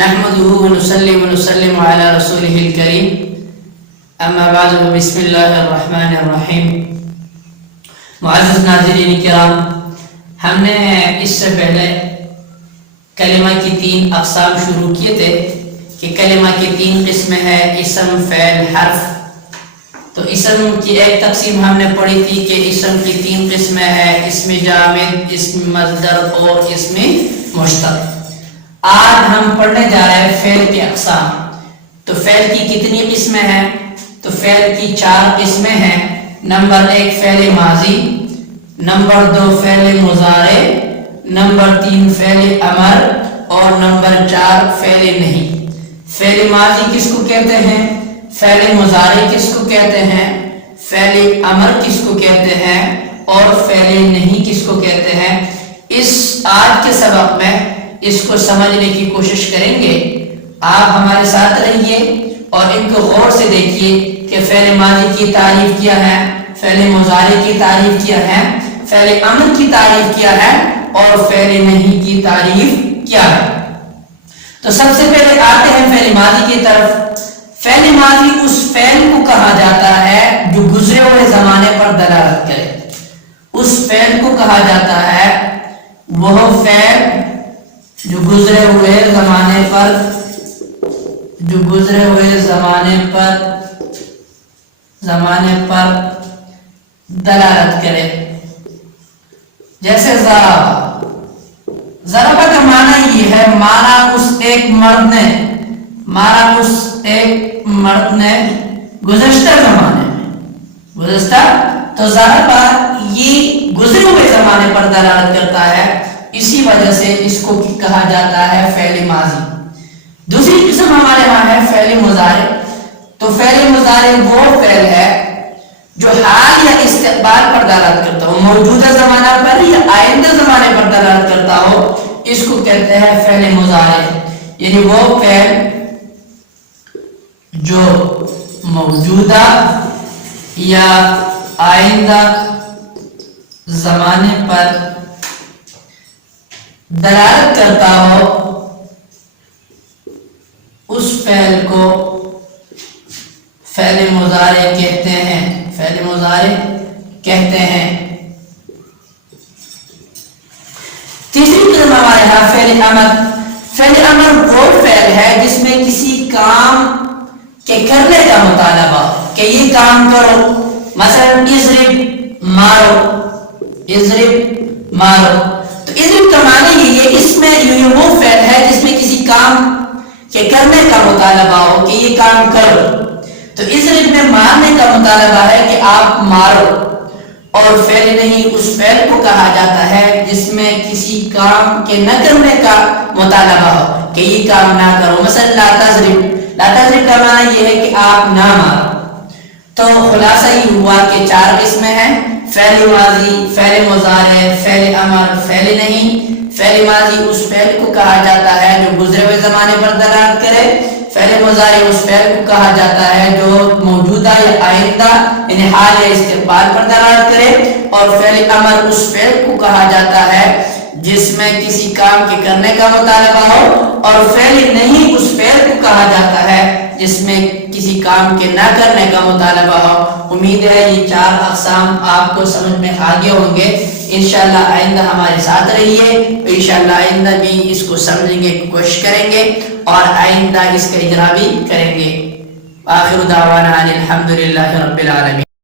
نحمده ونصلي ونسلم على رسوله الكريم اما بعد بسم اللہ الرحمن الرحیم۔ معزز ناظرین کرام، ہم نے اس سے پہلے کلمہ کی 3 اقسام شروع کیے تھے کہ کلمہ کی 3 قسمیں ہیں: اسم، فعل، حرف۔ تو اسم کی ایک تقسیم ہم نے پڑھی تھی کہ اسم کی 3 قسمیں ہیں: اسم جامد، اسم مصدر اور اسم مشتق۔ آج ہم پڑھنے جا رہے ہیں فعل کی اقسام۔ تو فعل کی کتنی قسمیں ہیں؟ تو فعل کی 4 قسمیں ہیں۔ نمبر 1 فعل ماضی، نمبر 2 فعل مضارع، نمبر 3 فعل امر اور نمبر 4 فعل نہیں۔ فعل ماضی کس کو کہتے ہیں؟ فعل مضارع کس کو کہتے ہیں؟ فعل امر کس کو کہتے ہیں؟ اور فعل نہیں کس کو کہتے ہیں؟ اس آج کے سبق میں اس کو سمجھنے کی کوشش کریں گے۔ آپ ہمارے ساتھ رہیے اور ان کو غور سے دیکھیے کہ فعل ماضی کی تعریف کیا ہے، فعل مضارع کی تعریف کیا ہے، فعل امر کی تعریف کیا ہے اور فعل نہیں کی تعریف کیا ہے۔ تو سب سے پہلے آتے ہیں فعل ماضی کی طرف۔ فعل ماضی اس فعل کو کہا جاتا ہے جو گزرے ہوئے زمانے پر دلالت کرے۔ اس فعل کو کہا جاتا ہے وہ فعل جو گزرے ہوئے زمانے پر دلالت کرے۔ جیسے ضربہ کا معنی یہ ہے، مارا اس ایک مرد نے گزشتہ زمانے میں، تو ضربہ یہ گزرے ہوئے زمانے پر دلالت کرتا ہے، اسی وجہ سے اس کو کہا جاتا ہے فعل ماضی۔ دوسری قسم ہمارے ہاں ہے فعل مضارع۔ تو فعل مضارع وہ فعل ہے جو حال یا استقبال پر دلالت کرتا ہو، موجودہ زمانہ پر یا آئندہ زمانے پر دلالت کرتا ہو، اس کو کہتے ہیں فعل مضارع۔ یعنی وہ فعل جو موجودہ یا آئندہ زمانے پر دلالت کرتا ہو، اس فعل کو فعل مضارع کہتے ہیں۔ فعل مضارع کہتے ہیں۔ تیسری قسم ہمارے یہاں فعل امر۔ فعل امر وہ فعل ہے جس میں کسی کام کے کرنے کا مطالبہ کہ یہ کام کرو، مثلا اضرب مارو۔ تو اضرب کا معنی یہ ہے، اس میں یہ وہ فعل ہے جس میں کسی کام کے کرنے کا مطالبہ ہو کہ یہ کام کرو۔ تو اضرب میں مارنے کا مطالبہ ہے کہ آپ مارو، اور فعل نہیں اس فعل کو کہا جاتا ہے جس میں کسی کام کے نہ کرنے کا مطالبہ ہو کہ یہ کام نہ کرو۔ مثلا لا تضرب کا معنی یہ ہے کہ آپ نہ مارو۔ تو خلاصہ یہ ہوا کہ 4 قسمیں ہیں: فعل ماضی، فعل مضارع، فعل امر، فعل نہیں۔ فعل ماضی اس فعل کو کہا جاتا ہے جو گزرے ہوئے زمانے پر دلالت کرے۔ فعل مضارع اس فعل کو کہا جاتا ہے جو موجودہ یا آئندہ یعنی حال یا استقبال پر دلالت کرے۔ اور فعل امر اس فعل کو کہا جاتا ہے جس میں کسی کام کے کرنے کا مطالبہ ہو، اور فعل نہیں اس فعل کو کہا جاتا ہے جس میں کسی کام کے نہ کرنے کا مطالبہ ہو۔ امید ہے یہ 4 اقسام آپ کو سمجھ میں آ گئے ہوں گے۔ انشاءاللہ آئندہ ہمارے ساتھ رہیے، انشاءاللہ آئندہ بھی اس کو سمجھنے کی کوشش کریں گے اور آئندہ اس کا اجرا بھی کریں گے۔ آخر دعوانا الحمدللہ رب العالمین۔